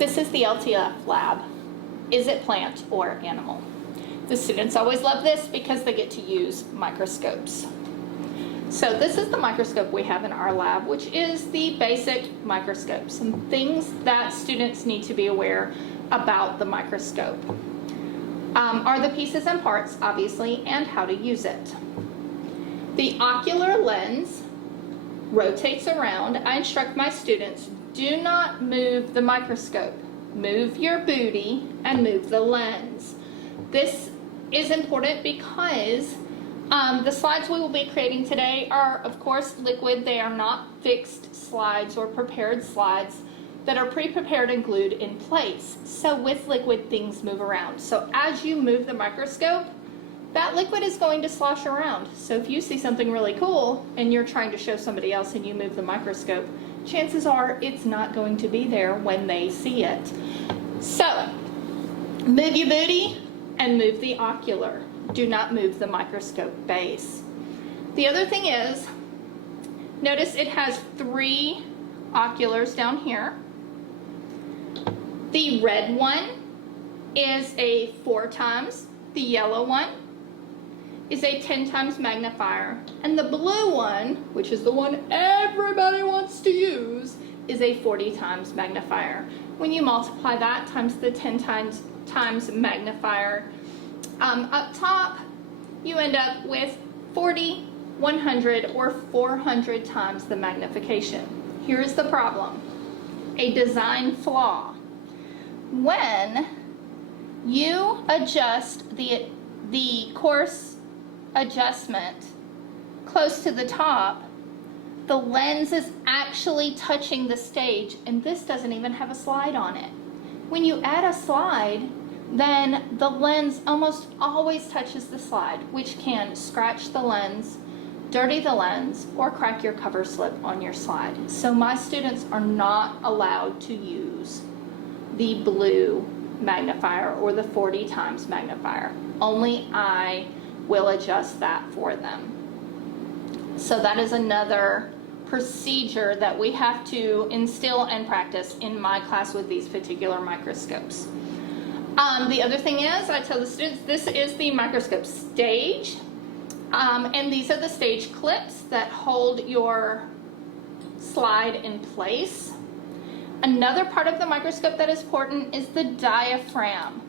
This is the LTF lab. Is it plant or animal? The students always love this because they get to use microscopes. So this is the microscope we have in our lab, which is the basic microscope. Some things that students need to be aware about the microscope are the pieces and parts, obviously, and how to use it. The ocular lens rotates around. I instruct my students, do not move the microscope. Move your booty and move the lens. This is important because the slides we will be creating today are, of course, liquid. They are not fixed slides or prepared slides that are pre-prepared and glued in place. So with liquid, things move around. So as you move the microscope, that liquid is going to slosh around. So if you see something really cool and you're trying to show somebody else and you move the microscope, chances are it's not going to be there when they see it. So move your booty and move the ocular. Do not move the microscope base. The other thing is, notice it has 3 oculars down here. The red one is a 4 times, the yellow one is a 10 times magnifier, and the blue one, which is the one everybody wants to use, is a 40 times magnifier. When you multiply that times the 10 times magnifier up top, you end up with 40, 100, or 400 times the magnification. Here's the problem, a design flaw. When you adjust the coarse adjustment close to the top, the lens is actually touching the stage, and this doesn't even have a slide on it. When you add a slide, then the lens almost always touches the slide, which can scratch the lens, dirty the lens, or crack your cover slip on your slide. So my students are not allowed to use the blue magnifier or the 40 times magnifier. Only I will adjust that for them. So that is another procedure that we have to instill and practice in my class with these particular microscopes. The other thing is, I tell the students, this is the microscope stage, and these are the stage clips that hold your slide in place. Another part of the microscope that is important is the diaphragm.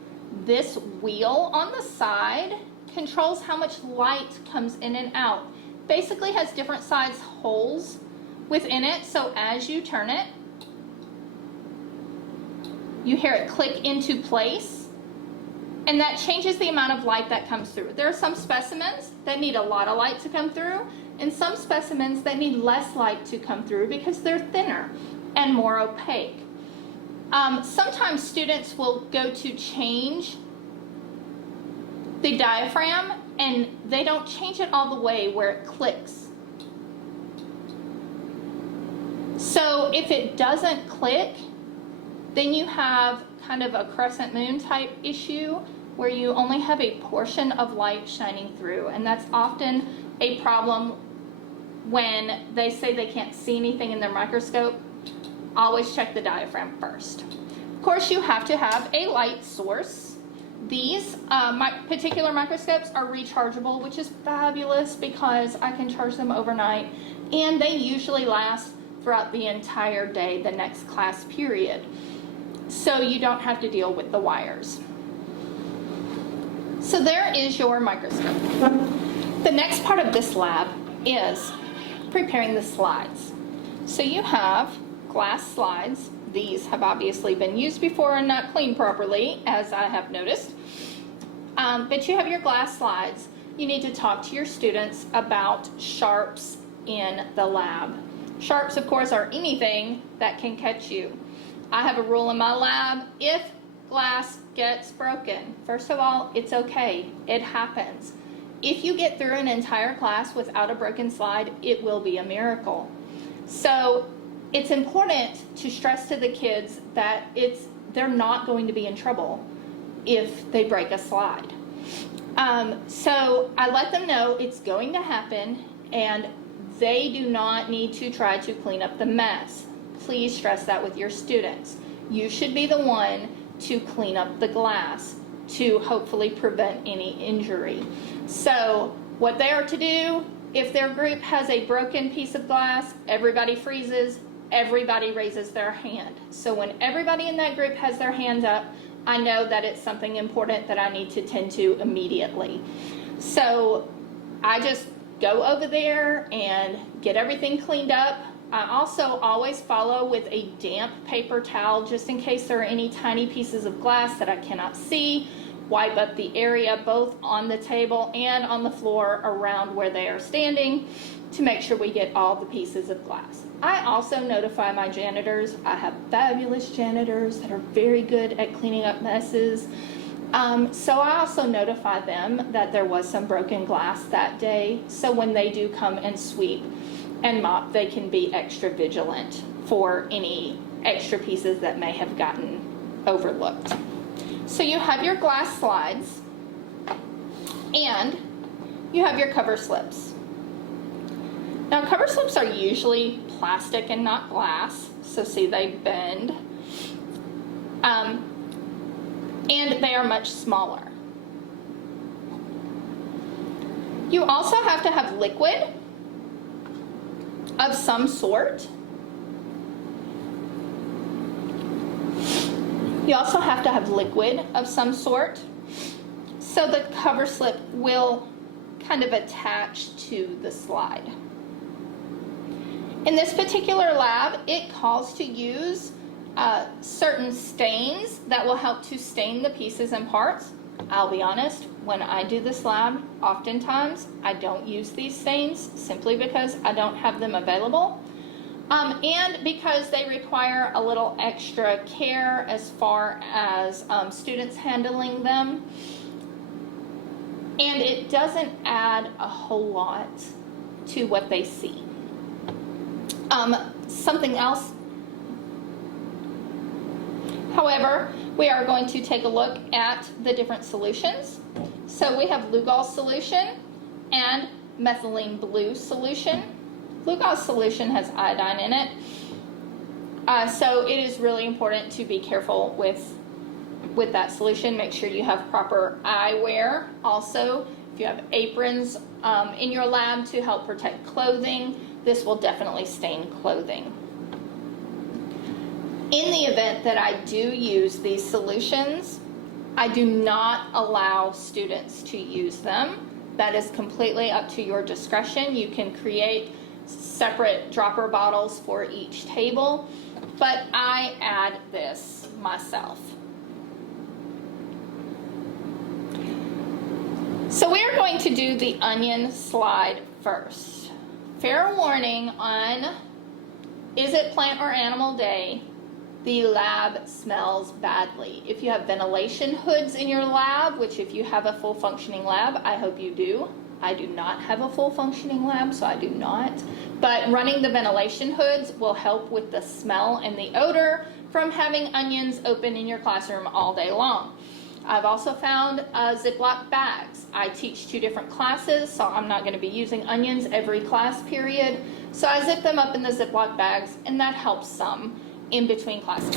This wheel on the side controls how much light comes in and out. Basically has different size holes within it, so as you turn it, you hear it click into place, and that changes the amount of light that comes through. There are some specimens that need a lot of light to come through, and some specimens that need less light to come through because they're thinner and more opaque. Sometimes students will go to change the diaphragm and they don't change it all the way where it clicks. So if it doesn't click, then you have kind of a crescent moon type issue where you only have a portion of light shining through, and that's often a problem when they say they can't see anything in their microscope. Always check the diaphragm first. Of course, you have to have a light source. These particular microscopes are rechargeable, which is fabulous because I can charge them overnight, and they usually last throughout the entire day, the next class period. So you don't have to deal with the wires. So there is your microscope. The next part of this lab is preparing the slides. So you have glass slides. These have obviously been used before and not cleaned properly, as I have noticed. But you have your glass slides. You need to talk to your students about sharps in the lab. Sharps, of course, are anything that can catch you. I have a rule in my lab: if glass gets broken, first of all, it's okay. It happens. If you get through an entire class without a broken slide, it will be a miracle. So it's important to stress to the kids that they're not going to be in trouble if they break a slide. So I let them know it's going to happen, and they do not need to try to clean up the mess. Please stress that with your students. you should be the one to clean up the glass to hopefully prevent any injury. So what they are to do, if their group has a broken piece of glass, everybody freezes, everybody raises their hand. So when everybody in that group has their hands up, I know that it's something important that I need to tend to immediately. So I just go over there and get everything cleaned up. I also always follow with a damp paper towel just in case there are any tiny pieces of glass that I cannot see. Wipe up the area both on the table and on the floor around where they are standing to make sure we get all the pieces of glass. I also notify my janitors. I have fabulous janitors that are very good at cleaning up messes. So I also notify them that there was some broken glass that day, so when they do come and sweep and mop, they can be extra vigilant for any extra pieces that may have gotten overlooked. So you have your glass slides and you have your cover slips. Now cover slips are usually plastic and not glass, so see they bend. And they are much smaller. You also have to have liquid of some sort. You also have to have liquid of some sort so the cover slip will kind of attach to the slide. In this particular lab, it calls to use certain stains that will help to stain the pieces and parts. I'll be honest, when I do this lab, oftentimes I don't use these stains simply because I don't have them available. And because they require a little extra care as far as students handling them. And it doesn't add a whole lot to what they see. Something else, however, we are going to take a look at the different solutions. So we have Lugol solution and methylene blue solution. Lugol solution has iodine in it, so it is really important to be careful with that solution. Make sure you have proper eyewear. Also, if you have aprons in your lab to help protect clothing, this will definitely stain clothing. In the event that I do use these solutions, I do not allow students to use them. That is completely up to your discretion. You can create separate dropper bottles for each table, but I add this myself. So we are going to do the onion slide first. Fair warning on Is It Plant or Animal Day, the lab smells badly. If you have ventilation hoods in your lab, which if you have a full functioning lab, I hope you do. I do not have a full functioning lab, so I do not. But running the ventilation hoods will help with the smell and the odor from having onions open in your classroom all day long. I've also found Ziploc bags. I teach 2 different classes, so I'm not going to be using onions every class period. So I zip them up in the Ziploc bags, and that helps some in between classes.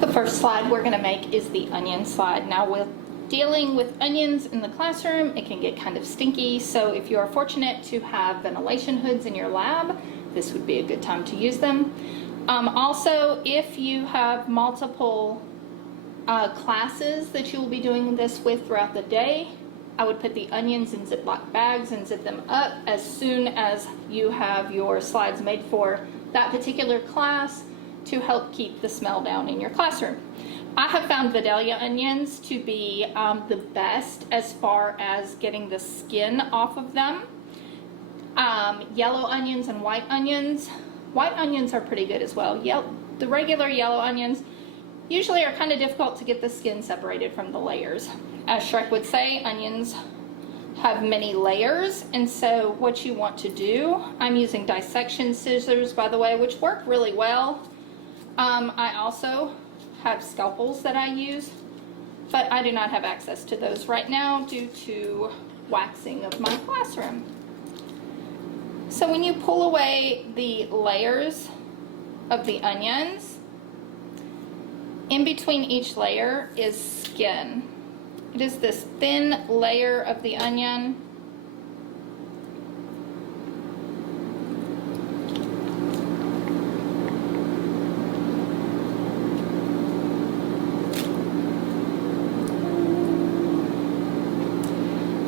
The first slide we're going to make is the onion slide. Now with dealing with onions in the classroom, it can get kind of stinky, so if you are fortunate to have ventilation hoods in your lab, this would be a good time to use them. Also, if you have multiple classes that you will be doing this with throughout the day, I would put the onions in Ziploc bags and zip them up as soon as you have your slides made for that particular class to help keep the smell down in your classroom. I have found Vidalia onions to be the best as far as getting the skin off of them. Yellow onions and white onions are pretty good as well. The regular yellow onions usually are kind of difficult to get the skin separated from the layers. As Shrek would say, onions have many layers, and so what you want to do, I'm using dissection scissors, by the way, which work really well. I also have scalpels that I use, but I do not have access to those right now due to waxing of my classroom. So when you pull away the layers of the onions, in between each layer is skin. It is this thin layer of the onion.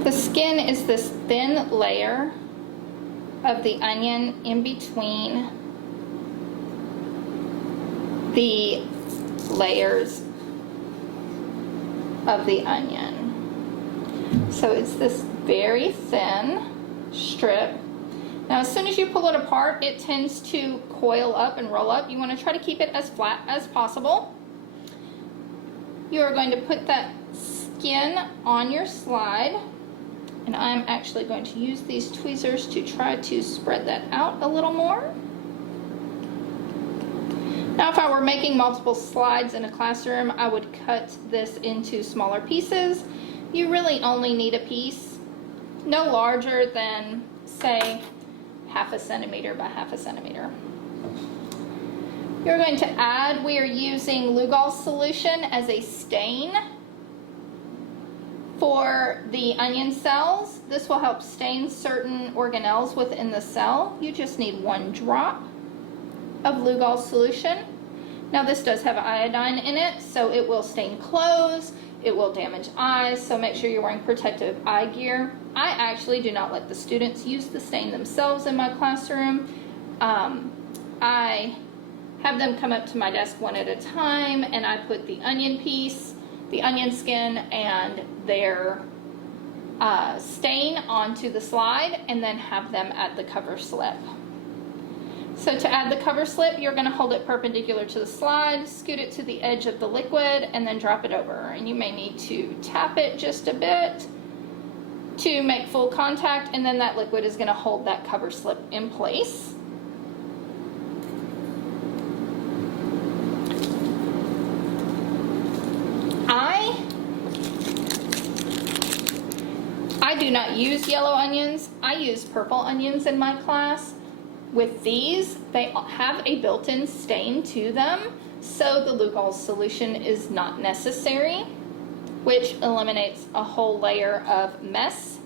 The skin is this thin layer of the onion in between the layers of the onion. So it's this very thin strip. Now as soon as you pull it apart, it tends to coil up and roll up. You want to try to keep it as flat as possible. You are going to put that skin on your slide, and I'm actually going to use these tweezers to try to spread that out a little more. Now if I were making multiple slides in a classroom, I would cut this into smaller pieces. You really only need a piece, no larger than, say, 1/2 centimeter by 1/2 centimeter. You're going to add, we are using Lugol solution as a stain for the onion cells. This will help stain certain organelles within the cell. You just need 1 drop of Lugol solution. Now this does have iodine in it, so it will stain clothes, it will damage eyes, so make sure you're wearing protective eye gear. I actually do not let the students use the stain themselves in my classroom. I have them come up to my desk one at a time, and I put the onion piece, the onion skin, and their stain onto the slide, and then have them add the cover slip. So to add the cover slip, you're going to hold it perpendicular to the slide, scoot it to the edge of the liquid, and then drop it over. And you may need to tap it just a bit to make full contact, and then that liquid is going to hold that cover slip in place. I do not use yellow onions. I use purple onions in my class. With these, they have a built-in stain to them, so the Lugol solution is not necessary, which eliminates a whole layer of mess.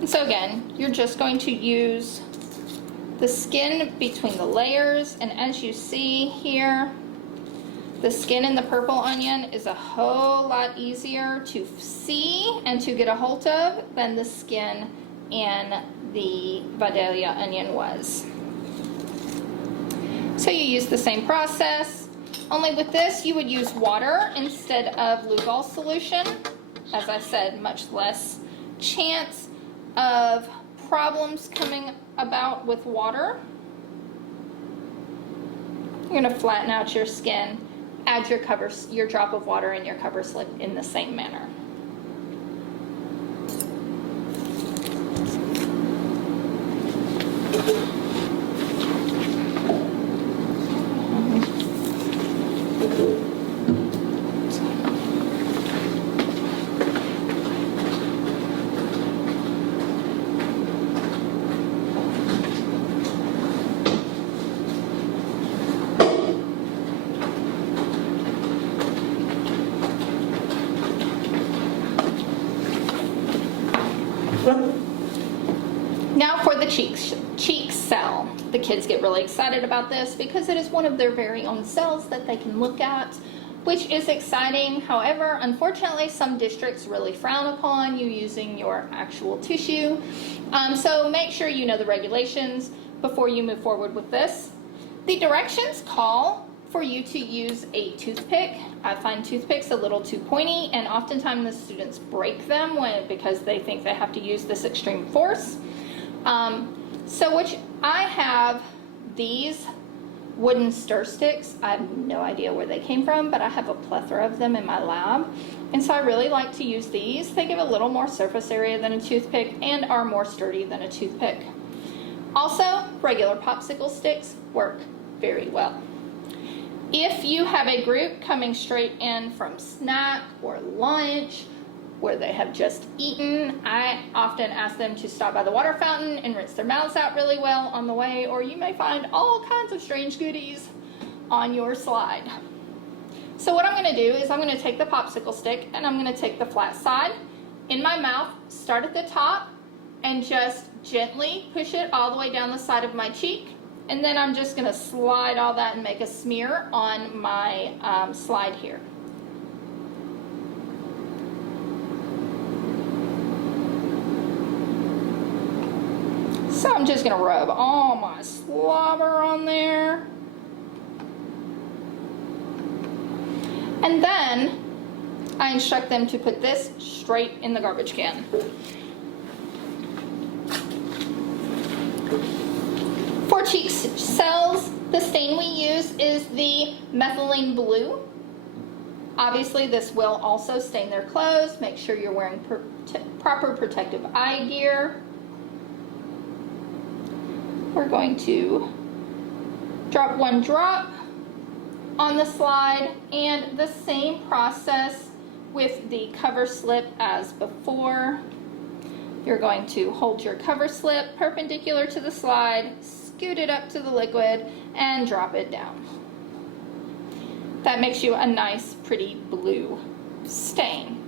And so again, you're just going to use the skin between the layers, and as you see here, the skin in the purple onion is a whole lot easier to see and to get a hold of than the skin in the Vidalia onion was. So you use the same process, only with this you would use water instead of Lugol solution. As I said, much less chance of problems coming about with water. You're going to flatten out your skin, add your drop of water in your cover slip in the same manner. Now for the cheek cell. The kids get really excited about this because it is one of their very own cells that they can look at, which is exciting. However, unfortunately, some districts really frown upon you using your actual tissue. So make sure you know the regulations before you move forward with this. The directions call for you to use a toothpick. I find toothpicks a little too pointy, and oftentimes the students break them because they think they have to use this extreme force. I have these wooden stir sticks. I have no idea where they came from, but I have a plethora of them in my lab. And so I really like to use these. They give a little more surface area than a toothpick and are more sturdy than a toothpick. Also, regular popsicle sticks work very well. If you have a group coming straight in from snack or lunch, where they have just eaten, I often ask them to stop by the water fountain and rinse their mouths out really well on the way, or you may find all kinds of strange goodies on your slide. So what I'm going to do is I'm going to take the popsicle stick and I'm going to take the flat side in my mouth, start at the top, and just gently push it all the way down the side of my cheek. And then I'm just going to slide all that and make a smear on my slide here. So I'm just going to rub all my slobber on there. And then I instruct them to put this straight in the garbage can. For cheek cells, the stain we use is the methylene blue. Obviously, this will also stain their clothes. Make sure you're wearing proper protective eye gear. We're going to drop 1 drop on the slide, and the same process with the cover slip as before. You're going to hold your cover slip perpendicular to the slide, scoot it up to the liquid, and drop it down. That makes you a nice, pretty blue stain.